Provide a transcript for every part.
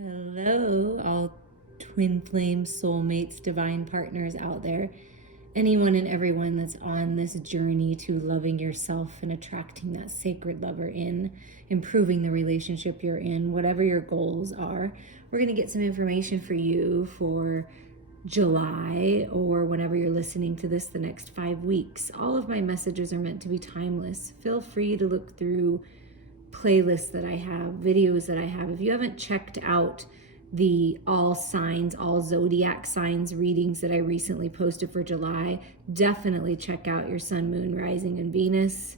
Hello, all twin flame soulmates, divine partners out there. Anyone and everyone that's on this journey to loving yourself and attracting that sacred lover in, improving the relationship you're in, whatever your goals are. We're going to get some information for you for July or whenever you're listening to this the next 5 weeks. All of my messages are meant to be timeless. Feel free to look through playlists that I have, videos that I have. If you haven't checked out the all signs, all zodiac signs readings that I recently posted for July, definitely check out your sun, moon, rising, and Venus.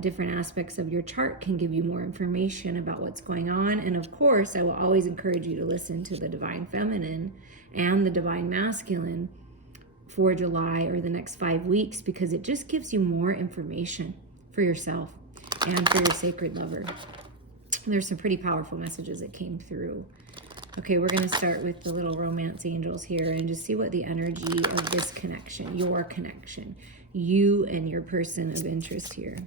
Different aspects of your chart can give you more information about what's going on. And of course, I will always encourage you to listen to the Divine Feminine and the Divine Masculine for July or the next 5 weeks, because it just gives you more information for yourself and for your sacred lover. There's some pretty powerful messages that came through. Okay, we're going to start with the little romance angels here and just see what the energy of this connection, your connection, you and your person of interest here.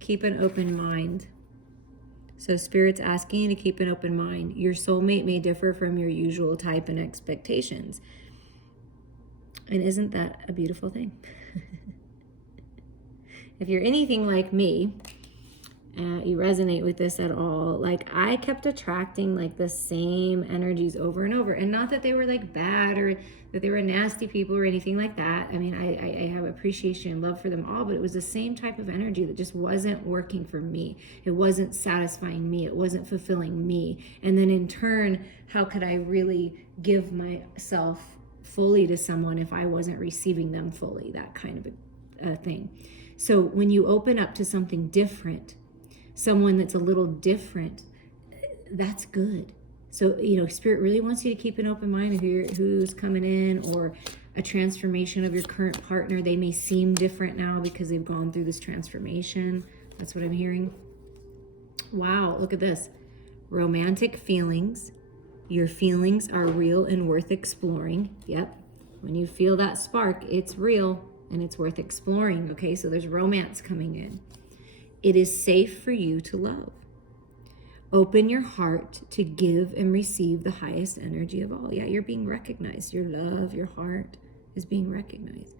Keep an open mind. So Spirit's asking you to keep an open mind. Your soulmate may differ from your usual type and expectations. And isn't that a beautiful thing? If you're anything like me, you resonate with this at all, like I kept attracting like the same energies over and over. And not that they were like bad or that they were nasty people or anything like that. I mean, I have appreciation and love for them all, but it was the same type of energy that just wasn't working for me. It wasn't satisfying me. It wasn't fulfilling me. And then in turn, how could I really give myself fully to someone if I wasn't receiving them fully? That kind of a thing. So when you open up to something different, someone that's a little different, that's good. So, Spirit really wants you to keep an open mind of who's coming in, or a transformation of your current partner. They may seem different now because they've gone through this transformation. That's what I'm hearing. Wow, look at this. Romantic feelings. Your feelings are real and worth exploring. Yep. When you feel that spark, it's real and it's worth exploring. Okay, so there's romance coming in. It is safe for you to love. Open your heart to give and receive the highest energy of all. Yeah, you're being recognized. Your love, your heart is being recognized.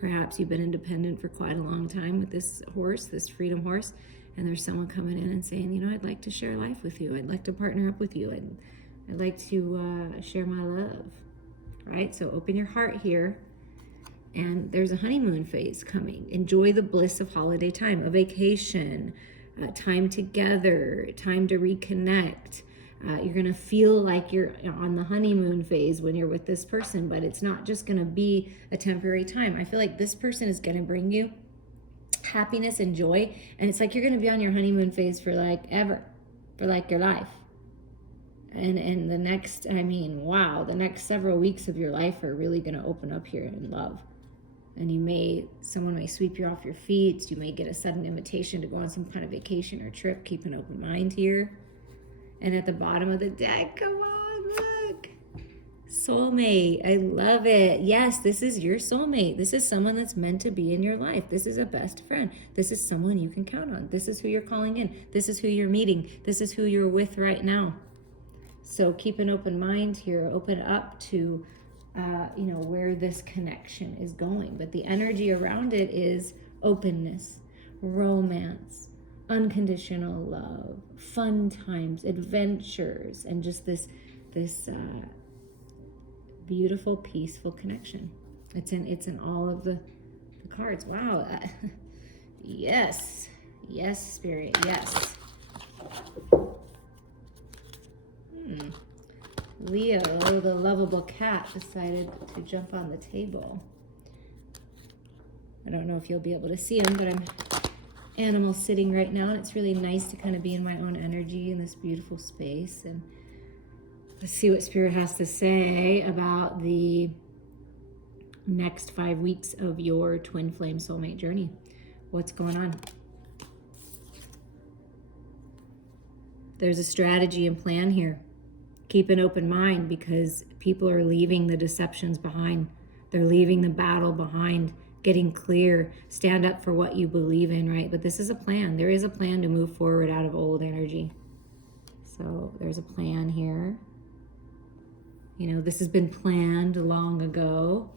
Perhaps you've been independent for quite a long time with this horse, this freedom horse, and there's someone coming in and saying, I'd like to share life with you. I'd like to partner up with you. I'd like to share my love, right? So open your heart here. And there's a honeymoon phase coming. Enjoy the bliss of holiday time, a vacation, time together, time to reconnect. You're going to feel like you're on the honeymoon phase when you're with this person, but it's not just going to be a temporary time. I feel like this person is going to bring you happiness and joy. And it's like you're going to be on your honeymoon phase for like ever, for like your life. And the next, the next several weeks of your life are really going to open up here in love. And someone may sweep you off your feet. You may get a sudden invitation to go on some kind of vacation or trip. Keep an open mind here. And at the bottom of the deck, come on, look. Soulmate, I love it. Yes, this is your soulmate. This is someone that's meant to be in your life. This is a best friend. This is someone you can count on. This is who you're calling in. This is who you're meeting. This is who you're with right now. So keep an open mind here. Open up to where this connection is going. But the energy around it is openness, romance, unconditional love, fun times, adventures, and just this beautiful, peaceful connection. It's in all of the cards. Wow. Yes, Spirit, yes. Leo, the lovable cat, decided to jump on the table. I don't know if you'll be able to see him, but I'm animal sitting right now, and it's really nice to kind of be in my own energy in this beautiful space. And let's see what Spirit has to say about the next 5 weeks of your twin flame soulmate journey. What's going on? There's a strategy and plan here. Keep an open mind, because people are leaving the deceptions behind. They're leaving the battle behind. getting clear, stand up for what you believe in, right? But this is a plan. There is a plan to move forward out of old energy. So there's a plan here. You know, this has been planned long ago.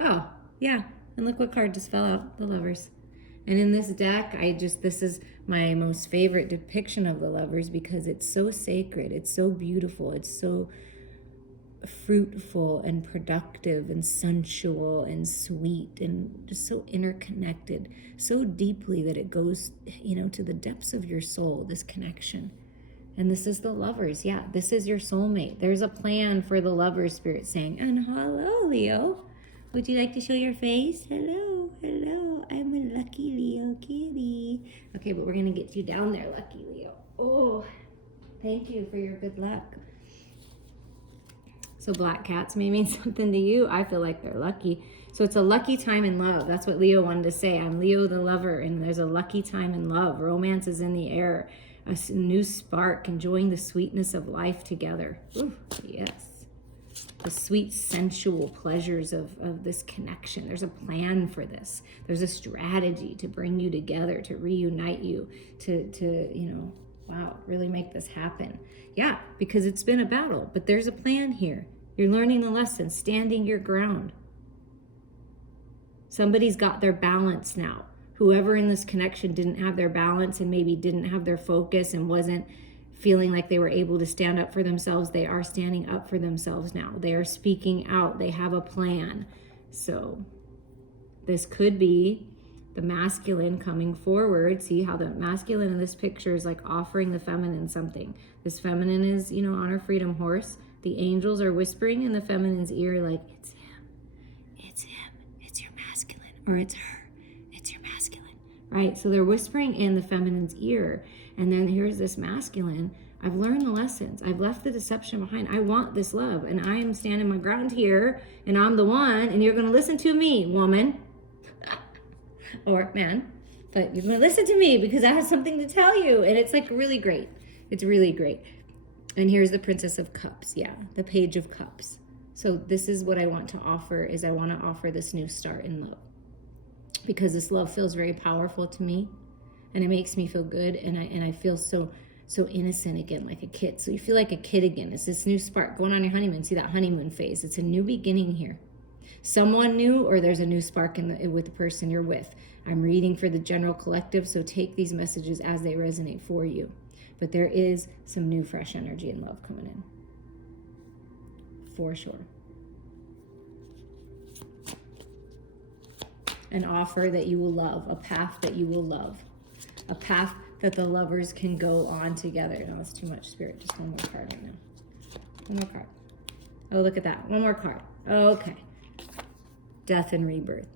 Oh, yeah. And look what card just fell out, the Lovers. And in this deck, this is my most favorite depiction of the Lovers because it's so sacred. It's so beautiful. It's so fruitful and productive and sensual and sweet and just so interconnected, so deeply that it goes, you know, to the depths of your soul, this connection. And this is the Lovers. Yeah, this is your soulmate. There's a plan for the Lovers, Spirit saying. And hello, Leo. Would you like to show your face? Hello, hello. I'm a lucky Leo kitty. Okay, but we're going to get you down there, lucky Leo. Oh, thank you for your good luck. So black cats may mean something to you. I feel like they're lucky. So it's a lucky time in love. That's what Leo wanted to say. I'm Leo the lover, and there's a lucky time in love. Romance is in the air. A new spark, enjoying the sweetness of life together. Ooh, yes. The sweet sensual pleasures of this connection. There's a plan for this. There's a strategy to bring you together, to reunite you, to you know, wow, really make this happen. Yeah, because it's been a battle, but there's a plan here. You're learning the lesson, standing your ground. Somebody's got their balance now. Whoever in this connection didn't have their balance and maybe didn't have their focus and wasn't feeling like they were able to stand up for themselves, they are standing up for themselves now. They are speaking out. They have a plan. So this could be the masculine coming forward. See how the masculine in this picture is like offering the feminine something. This feminine is, you know, on her freedom horse. The angels are whispering in the feminine's ear like, it's him, it's your masculine, or it's her, it's your masculine, right? So they're whispering in the feminine's ear. And then here's this masculine. I've learned the lessons. I've left the deception behind. I want this love, and I am standing my ground here, and I'm the one, and you're going to listen to me, woman. Or man, but you're going to listen to me because I have something to tell you. And it's like really great. It's really great. And here's the Princess of Cups. Yeah, the Page of Cups. So this is what I want to offer, is I want to offer this new start in love. Because this love feels very powerful to me. And it makes me feel good. And I feel so innocent again, like a kid. So you feel like a kid again. It's this new spark going on your honeymoon. See that honeymoon phase. It's a new beginning here. Someone new, or there's a new spark with the person you're with. I'm reading for the general collective, so take these messages as they resonate for you. But there is some new fresh energy and love coming in. For sure. An offer that you will love, a path that you will love, a path that the lovers can go on together. No, that's too much, Spirit. Just one more card right now. One more card. Oh, look at that. One more card. Okay. Death and rebirth.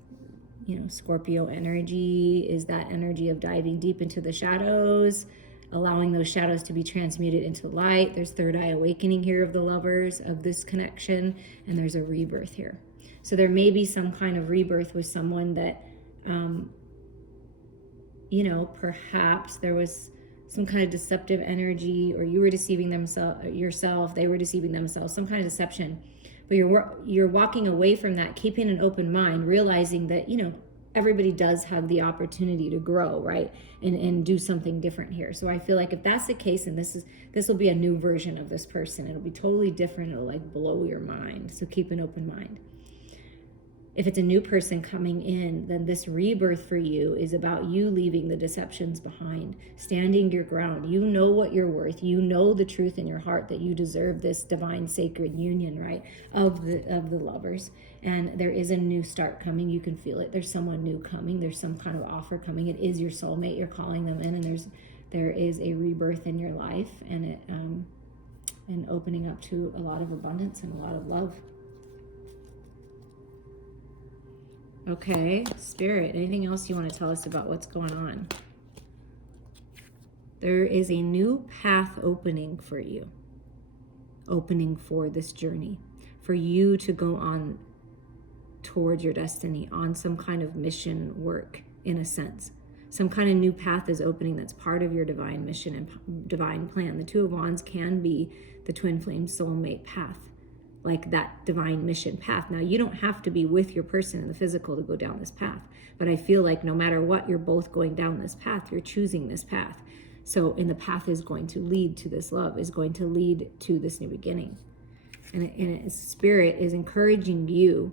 You know, Scorpio energy is that energy of diving deep into the shadows, allowing those shadows to be transmuted into light. There's third eye awakening here of the lovers, of this connection, and there's a rebirth here. So there may be some kind of rebirth with someone that, you know, perhaps there was some kind of deceptive energy, or you were deceiving yourself, they were deceiving themselves, some kind of deception. But you're walking away from that, keeping an open mind, realizing that, you know, everybody does have the opportunity to grow, right? And do something different here. So I feel like if that's the case, and this will be a new version of this person, it'll be totally different. It'll like blow your mind. So keep an open mind. If it's a new person coming in, then this rebirth for you is about you leaving the deceptions behind, standing your ground. You know what you're worth. You know the truth in your heart that you deserve this divine sacred union, right, of the lovers. And there is a new start coming. You can feel it. There's someone new coming. There's some kind of offer coming. It is your soulmate. You're calling them in, and there is a rebirth in your life, and it and opening up to a lot of abundance and a lot of love. Okay, Spirit, anything else you want to tell us about what's going on? There is a new path opening for you, opening for this journey, for you to go on towards your destiny, on some kind of mission work, in a sense. Some kind of new path is opening that's part of your divine mission and divine plan. The Two of Wands can be the twin flame soulmate path. like that divine mission path. Now, you don't have to be with your person in the physical to go down this path, but I feel like no matter what, you're both going down this path. You're choosing this path. So, and the path is going to lead to this love, is going to lead to this new beginning. And Spirit is encouraging you,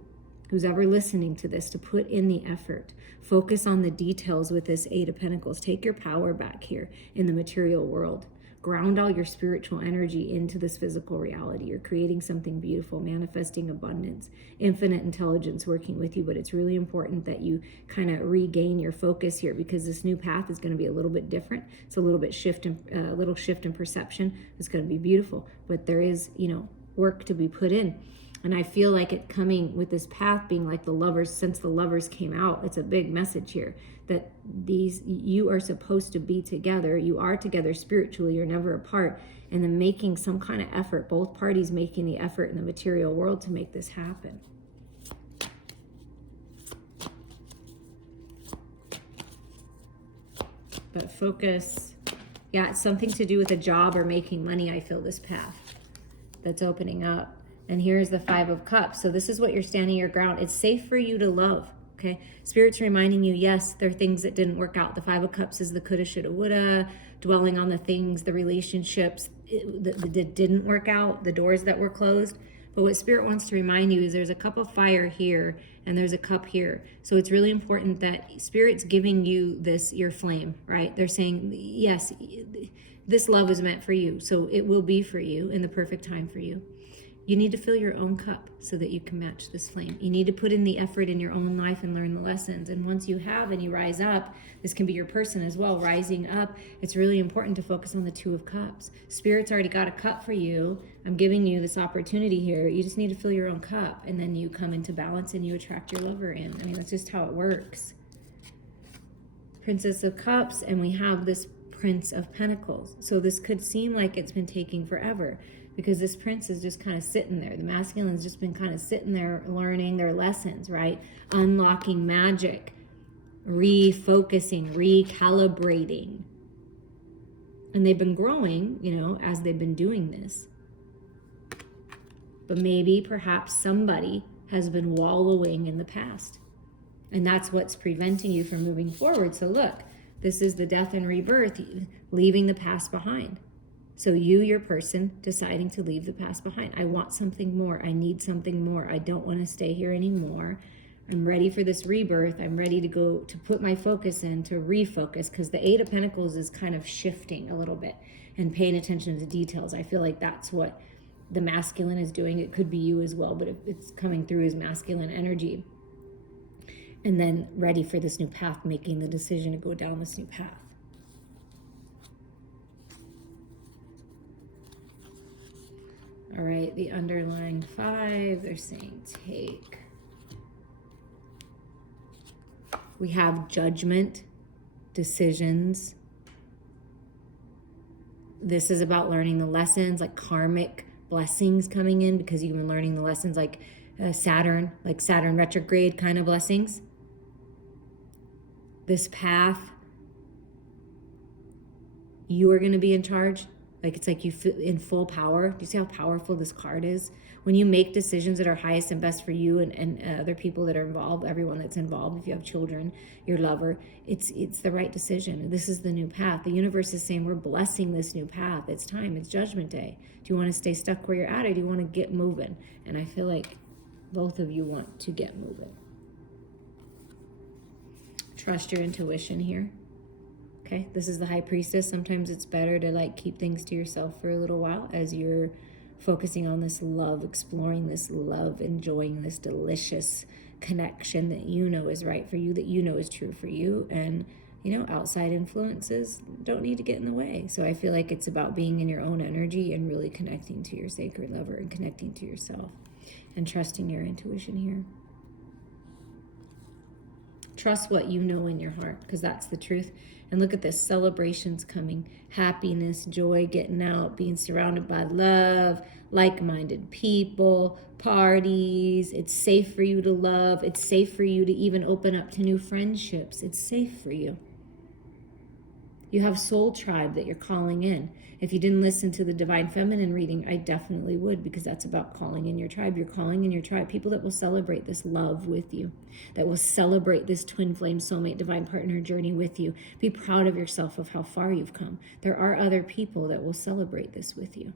who's ever listening to this, to put in the effort. Focus on the details with this Eight of Pentacles. Take your power back here in the material world. Ground all your spiritual energy into this physical reality. You're creating something beautiful, manifesting abundance, infinite intelligence working with you. But it's really important that you kind of regain your focus here, because this new path is going to be a little bit different. It's a little bit shift in perception. It's going to be beautiful, but there is, work to be put in. And I feel like it coming with this path being like the lovers, since the lovers came out, it's a big message here that you are supposed to be together. You are together spiritually. You're never apart. And then making some kind of effort, both parties making the effort in the material world to make this happen. But focus, it's something to do with a job or making money. I feel this path that's opening up. And here's the Five of Cups. So this is what you're standing your ground. It's safe for you to love, okay? Spirit's reminding you, yes, there are things that didn't work out. The Five of Cups is the coulda, shoulda, woulda, dwelling on the things, the relationships that didn't work out, the doors that were closed. But what Spirit wants to remind you is there's a cup of fire here and there's a cup here. So it's really important that Spirit's giving you this, your flame, right? They're saying, yes, this love is meant for you. So it will be for you in the perfect time for you. You need to fill your own cup so that you can match this flame. You need to put in the effort in your own life and learn the lessons. And once you have and you rise up, this can be your person as well, rising up. It's really important to focus on the Two of Cups. Spirit's already got a cup for you. I'm giving you this opportunity here. You just need to fill your own cup, and then you come into balance and you attract your lover in. I mean, that's just how it works. Princess of Cups, and we have this Prince of Pentacles. So this could seem like it's been taking forever, because this prince is just kind of sitting there. The masculine has just been kind of sitting there learning their lessons, right? Unlocking magic, refocusing, recalibrating. And they've been growing, as they've been doing this. But maybe, perhaps somebody has been wallowing in the past. And that's what's preventing you from moving forward. So look, this is the death and rebirth, leaving the past behind. So you, your person, deciding to leave the past behind. I want something more. I need something more. I don't want to stay here anymore. I'm ready for this rebirth. I'm ready to go to put my focus in, to refocus, because the Eight of Pentacles is kind of shifting a little bit and paying attention to details. I feel like that's what the masculine is doing. It could be you as well, but it's coming through as masculine energy. And then ready for this new path, making the decision to go down this new path. All right, the underlying five, they're saying take. We have judgment, decisions. This is about learning the lessons, like karmic blessings coming in, because you've been learning the lessons like Saturn retrograde kind of blessings. This path, you are going to be in charge. Like, it's like you feel in full power. Do you see how powerful this card is? When you make decisions that are highest and best for you and other people that are involved, everyone that's involved, if you have children, your lover, it's the right decision. This is the new path. The universe is saying we're blessing this new path. It's time. It's Judgment Day. Do you want to stay stuck where you're at, or do you want to get moving? And I feel like both of you want to get moving. Trust your intuition here. Okay, this is the High Priestess. Sometimes it's better to keep things to yourself for a little while as you're focusing on this love, exploring this love, enjoying this delicious connection that you know is right for you, that you know is true for you. And, outside influences don't need to get in the way. So I feel like it's about being in your own energy and really connecting to your sacred lover and connecting to yourself and trusting your intuition here. Trust what you know in your heart, because that's the truth. And look at this, celebrations coming, happiness, joy, getting out, being surrounded by love, like-minded people, parties. It's safe for you to love. It's safe for you to even open up to new friendships. It's safe for you. You have soul tribe that you're calling in. If you didn't listen to the Divine Feminine reading, I definitely would, because that's about calling in your tribe. You're calling in your tribe, people that will celebrate this love with you, that will celebrate this twin flame soulmate divine partner journey with you. Be proud of yourself of how far you've come. There are other people that will celebrate this with you.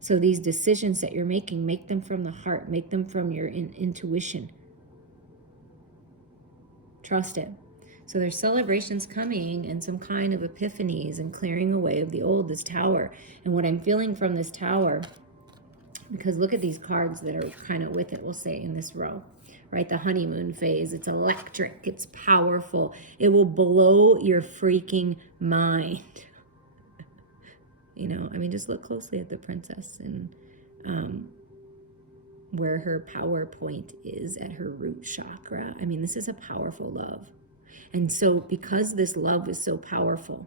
So these decisions that you're making, make them from the heart, make them from your intuition. Trust it. So there's celebrations coming and some kind of epiphanies and clearing away of the old, this tower. And what I'm feeling from this tower, because look at these cards that are kind of with it, we'll say in this row, right? The honeymoon phase, it's electric, it's powerful. It will blow your freaking mind. You know, I mean, just look closely at the princess and where her power point is at her root chakra. I mean, this is a powerful love. And so because this love is so powerful,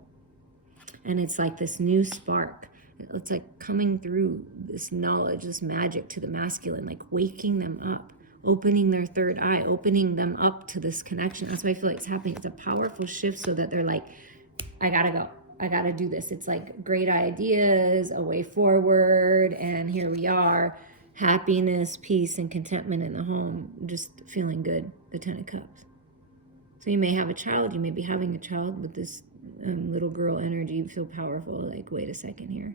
and it's like this new spark, it's like coming through this knowledge, this magic to the masculine, like waking them up, opening their third eye, opening them up to this connection. That's why I feel like it's happening. It's a powerful shift so that they're like, I gotta go. I gotta do this. It's like great ideas, a way forward, and here we are. Happiness, peace, and contentment in the home. Just feeling good. The 10 of Cups. So you may have a child, you may be having a child with this little girl energy. You feel powerful, like, wait a second here.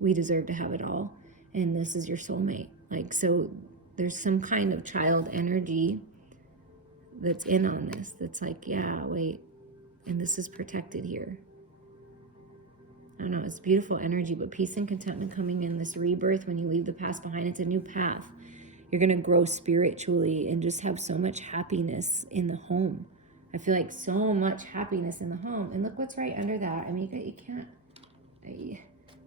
We deserve to have it all. And this is your soulmate. Like, so there's some kind of child energy that's in on this. That's like, yeah, wait. And this is protected here. I don't know, it's beautiful energy, but peace and contentment coming in this rebirth when you leave the past behind. It's a new path. You're going to grow spiritually and just have so much happiness in the home. I feel like so much happiness in the home. And look what's right under that. I mean, you can't,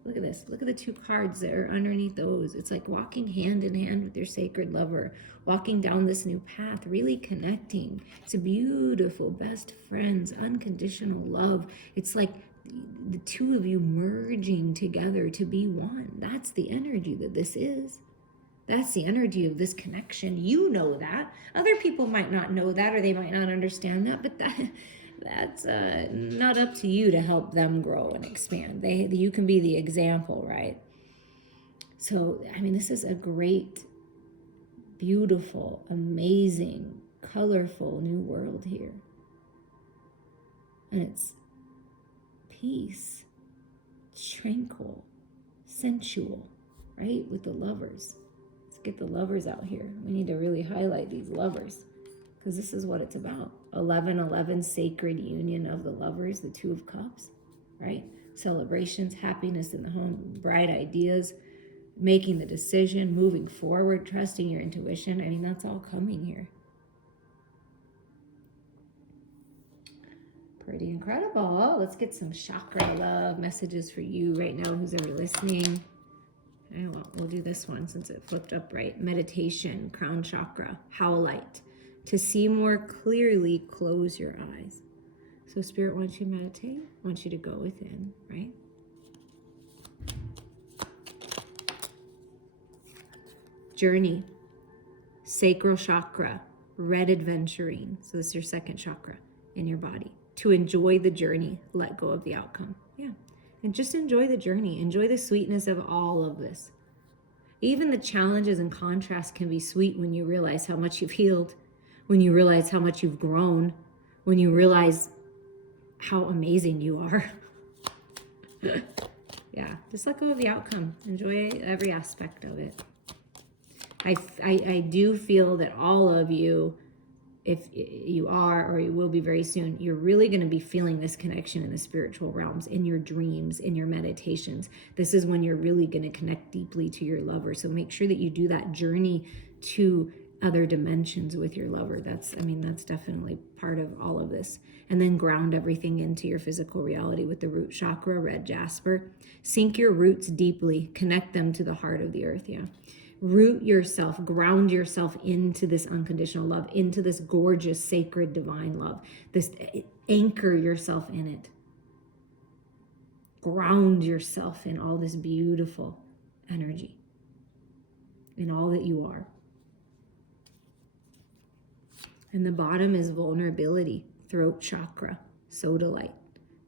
look at this. Look at the two cards that are underneath those. It's like walking hand in hand with your sacred lover, walking down this new path, really connecting. It's a beautiful best friends, unconditional love. It's like the two of you merging together to be one. That's the energy that this is. That's the energy of this connection. You know that. Other people might not know that, or they might not understand that, but that's not up to you to help them grow and expand. You can be the example, right? So, I mean, this is a great, beautiful, amazing, colorful new world here. And it's peace, tranquil, sensual, right? With the lovers. Get the lovers out here. We need to really highlight these lovers, because this is what it's about. 11-11, sacred union of the lovers, the 2 of Cups, right? Celebrations, happiness in the home, bright ideas, making the decision, moving forward, trusting your intuition. I mean, that's all coming here. Pretty incredible. Let's get some chakra love messages for you right now, who's ever listening. We'll do this one since it flipped up right. Meditation, crown chakra, howlite. To see more clearly, close your eyes. So Spirit wants you to meditate, wants you to go within, right? Journey, sacral chakra, red adventuring. So this is your second chakra in your body. To enjoy the journey, let go of the outcome. Yeah. And just enjoy the journey. Enjoy the sweetness of all of this. Even the challenges and contrasts can be sweet when you realize how much you've healed, when you realize how much you've grown, when you realize how amazing you are. Yeah, just let go of the outcome. Enjoy every aspect of it. I do feel that all of you, if you are, or you will be very soon, you're really going to be feeling this connection in the spiritual realms, in your dreams, in your meditations. This is when you're really going to connect deeply to your lover. So make sure that you do that journey to other dimensions with your lover. That's definitely part of all of this. And then ground everything into your physical reality with the root chakra, red jasper. Sink your roots deeply, connect them to the heart of the earth. Yeah. Root yourself, ground yourself into this unconditional love, into this gorgeous, sacred, divine love. Anchor yourself in it. Ground yourself in all this beautiful energy, in all that you are. And the bottom is vulnerability, throat chakra, sodalite.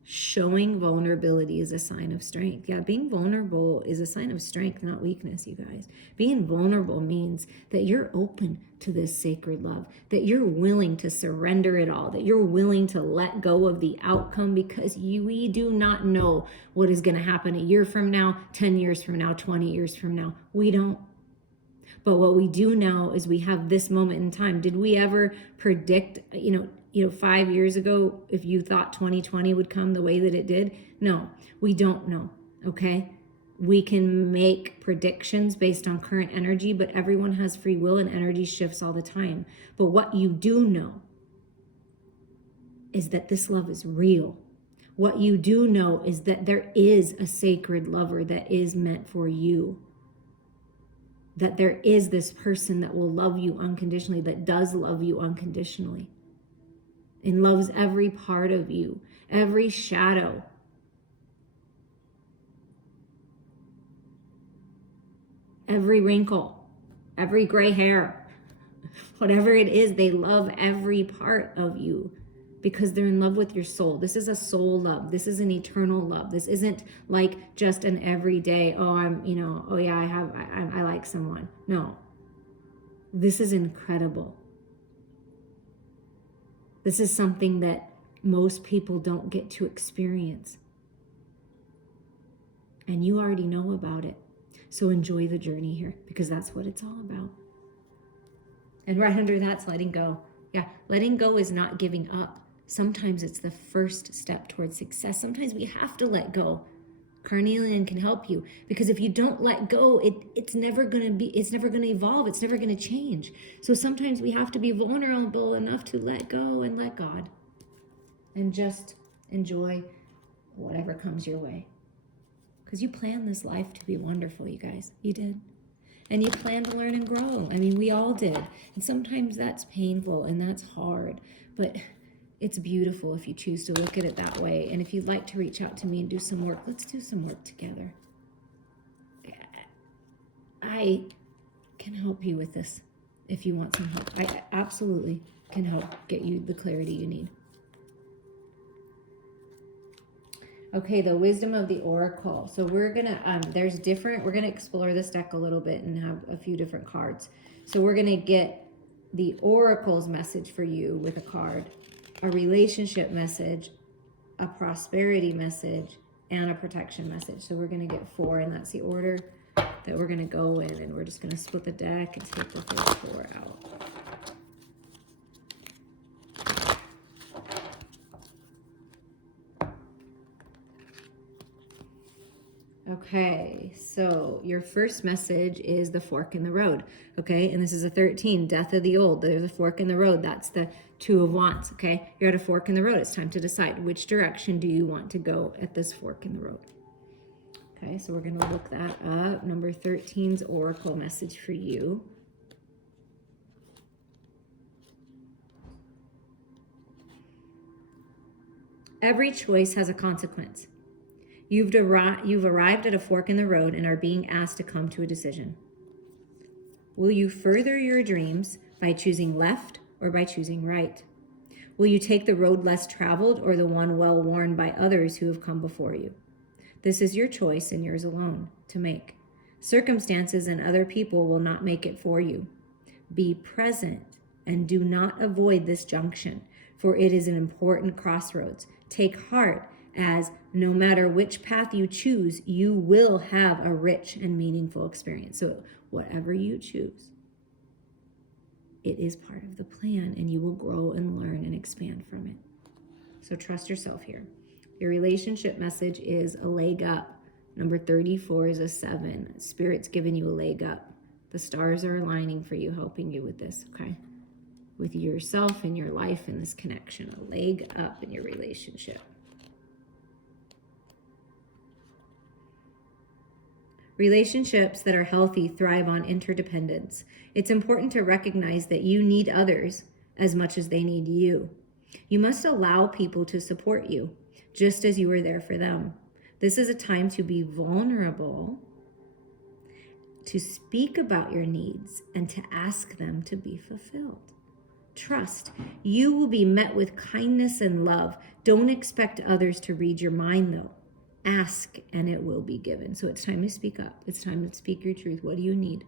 Showing vulnerability is a sign of strength. Yeah, being vulnerable is a sign of strength, not weakness, you guys. Being vulnerable means that you're open to this sacred love, that you're willing to surrender it all, that you're willing to let go of the outcome, because we do not know what is going to happen a year from now, 10 years from now, 20 years from now. We don't. But what we do know is we have this moment in time. Did we ever predict, 5 years ago, if you thought 2020 would come the way that it did? No, we don't know, okay? We can make predictions based on current energy, but everyone has free will and energy shifts all the time. But what you do know is that this love is real. What you do know is that there is a sacred lover that is meant for you. That there is this person that will love you unconditionally, that does love you unconditionally, and loves every part of you, every shadow, every wrinkle, every gray hair, whatever it is, they love every part of you because they're in love with your soul. This is a soul love. This is an eternal love. This isn't like just an everyday, I like someone. No, this is incredible. This is something that most people don't get to experience. And you already know about it. So enjoy the journey here, because that's what it's all about. And right under that's letting go. Yeah, letting go is not giving up. Sometimes it's the first step towards success. Sometimes we have to let go. Carnelian can help you, because if you don't let go, it's never going to evolve. It's never going to change. So sometimes we have to be vulnerable enough to let go and let God and just enjoy whatever comes your way. Because you planned this life to be wonderful, you guys. You did. And you plan to learn and grow. I mean, we all did. And sometimes that's painful and that's hard. But it's beautiful if you choose to look at it that way. And if you'd like to reach out to me and do some work, let's do some work together. I can help you with this if you want some help. I absolutely can help get you the clarity you need. Okay, the wisdom of the oracle. So we're gonna we're gonna explore this deck a little bit and have a few different cards. So we're gonna get the oracle's message for you with a card, a relationship message, a prosperity message, and a protection message. So we're gonna get 4, and that's the order that we're gonna go in, and we're just gonna split the deck and take the first 4 out. Okay, so your first message is the fork in the road, okay? And this is a 13, death of the old. There's a fork in the road. That's the 2 of wands, okay? You're at a fork in the road. It's time to decide which direction do you want to go at this fork in the road. Okay, so we're going to look that up. Number 13's oracle message for you. Every choice has a consequence. You've arrived at a fork in the road and are being asked to come to a decision. Will you further your dreams by choosing left or by choosing right? Will you take the road less traveled or the one well worn by others who have come before you? This is your choice and yours alone to make. Circumstances and other people will not make it for you. Be present and do not avoid this junction, for it is an important crossroads. Take heart, as no matter which path you choose, you will have a rich and meaningful experience. So whatever you choose, it is part of the plan, and you will grow and learn and expand from it. So trust yourself here. Your relationship message is a leg up. Number 34 is a 7. Spirit's giving you a leg up. The stars are aligning for you, helping you with this, okay? With yourself and your life and this connection, a leg up in your relationship. Relationships that are healthy thrive on interdependence. It's important to recognize that you need others as much as they need you. You must allow people to support you, just as you are there for them. This is a time to be vulnerable, to speak about your needs, and to ask them to be fulfilled. Trust. You will be met with kindness and love. Don't expect others to read your mind, though. Ask and it will be given. So it's time to speak up. It's time to speak your truth. What do you need?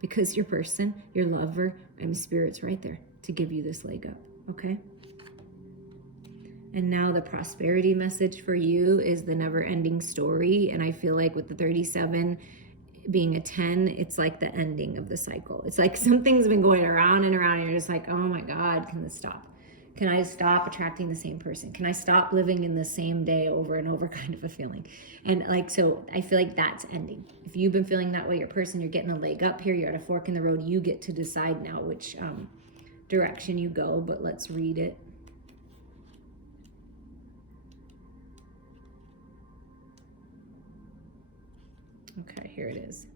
Because your person, your lover, Spirit's right there to give you this leg up, okay? And now the prosperity message for you is the never-ending story. And I feel like with the 37 being a 10, it's like the ending of the cycle. It's like something's been going around and around, and you're just like, oh my God, can this stop? Can I stop attracting the same person? Can I stop living in the same day over and over kind of a feeling? And like, so I feel like that's ending. If you've been feeling that way, your person, you're getting a leg up here, you're at a fork in the road, you get to decide now which direction you go, but let's read it. Okay, here it is.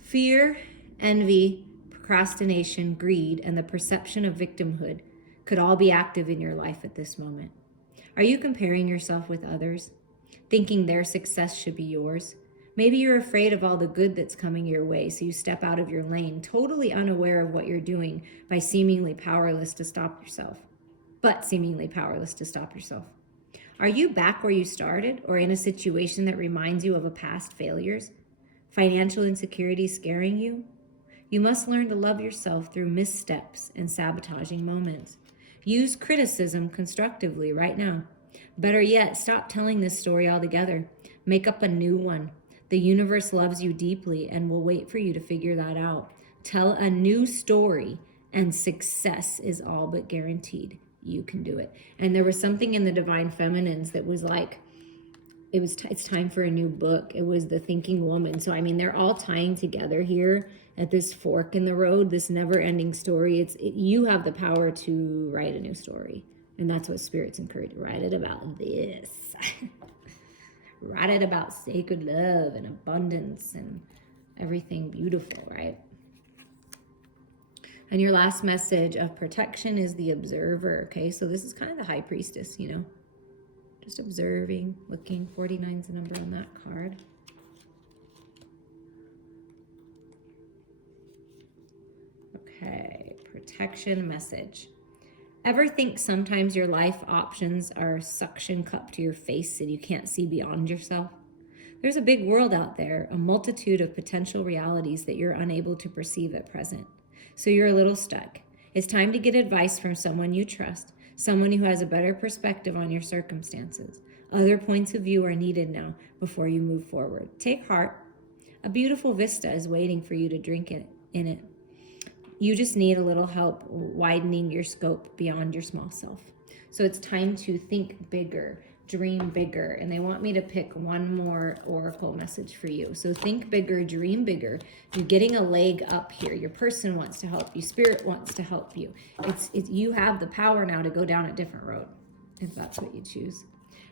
Fear, envy, procrastination, greed, and the perception of victimhood could all be active in your life at this moment. Are you comparing yourself with others, thinking their success should be yours? Maybe you're afraid of all the good that's coming your way, so you step out of your lane, totally unaware of what you're doing by seemingly powerless to stop yourself. Are you back where you started, or in a situation that reminds you of a past failures? Financial insecurity scaring you? You must learn to love yourself through missteps and sabotaging moments. Use criticism constructively right now. Better yet, stop telling this story altogether. Make up a new one. The universe loves you deeply and will wait for you to figure that out. Tell a new story, and success is all but guaranteed. You can do it. And there was something in the Divine Feminines that was like, it's time for a new book. It was the Thinking Woman. So, I mean, they're all tying together here at this fork in the road, this never-ending story. You have the power to write a new story. And that's what Spirit's encouraged. Write it about this. Write it about sacred love and abundance and everything beautiful, right? And your last message of protection is the observer, okay? So this is kind of the High Priestess, you know? Just observing, looking. 49 is the number on that card. Okay, protection message. Ever think sometimes your life options are a suction cup to your face and you can't see beyond yourself? There's a big world out there, a multitude of potential realities that you're unable to perceive at present. So you're a little stuck. It's time to get advice from someone you trust, someone who has a better perspective on your circumstances. Other points of view are needed now before you move forward. Take heart. A beautiful vista is waiting for you to drink in it. You just need a little help widening your scope beyond your small self. So it's time to think bigger, dream bigger. And they want me to pick one more oracle message for you. So think bigger, dream bigger. You're getting a leg up here. Your person wants to help you. Spirit wants to help you. You have the power now to go down a different road, if that's what you choose.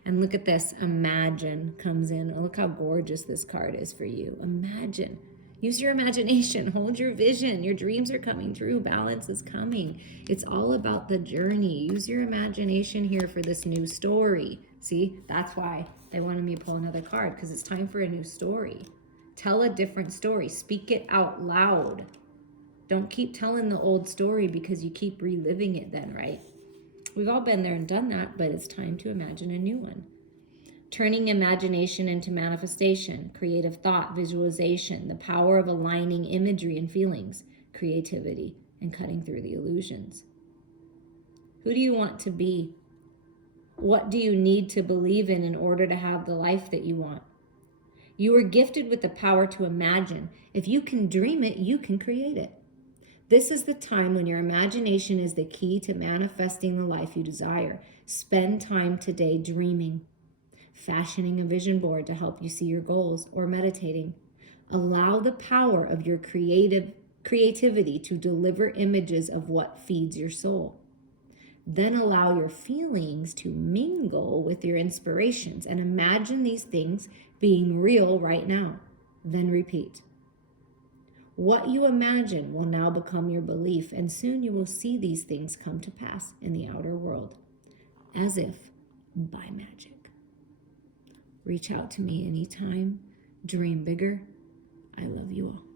And look at this. Imagine comes in. Oh, look how gorgeous this card is for you. Imagine. Use your imagination. Hold your vision. Your dreams are coming true. Balance is coming. It's all about the journey. Use your imagination here for this new story. See, that's why they wanted me to pull another card, because it's time for a new story. Tell a different story. Speak it out loud. Don't keep telling the old story because you keep reliving it then, right? We've all been there and done that, but it's time to imagine a new one. Turning imagination into manifestation, creative thought, visualization, the power of aligning imagery and feelings, creativity, and cutting through the illusions. Who do you want to be? What do you need to believe in order to have the life that you want? You are gifted with the power to imagine. If you can dream it, you can create it. This is the time when your imagination is the key to manifesting the life you desire. Spend time today dreaming, fashioning a vision board to help you see your goals, or meditating. Allow the power of your creativity to deliver images of what feeds your soul. Then allow your feelings to mingle with your inspirations and imagine these things being real right now. Then repeat. What you imagine will now become your belief, and soon you will see these things come to pass in the outer world, as if by magic. Reach out to me anytime. Dream bigger. I love you all.